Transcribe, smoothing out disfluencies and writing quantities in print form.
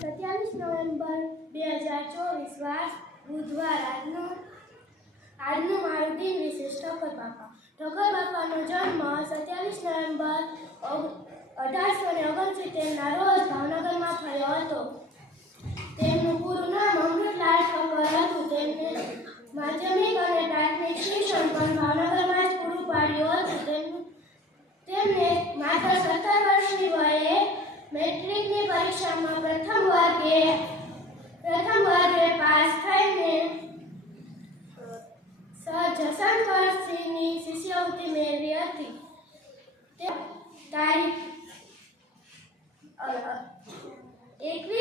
27 November 2024 વાર બુધવાર આજનું મારું દિન વિશેષ ઠક્કર બાપાનો જન્મ 27 નવેમ્બર 1869 રોજ ભાવનગરમાં થયો હતો. તેમનું પૂરું નામ અમૃતલાલ ઠક્કર હતું. તેમને માધ્યમિક અને પ્રાથમિક શિક્ષણ પણ ભાવનગરમાં જ પૂરું પાડ્યું હતું. તેમને માત્ર 17 વર્ષની વયે મેટ્રિકની પરીક્ષામાં પ્રથમ વર્ગે પાસ થઈને સર જસવંતસિંહની શિષ્યવૃત્તિ મેળવી હતી. તારીખ 21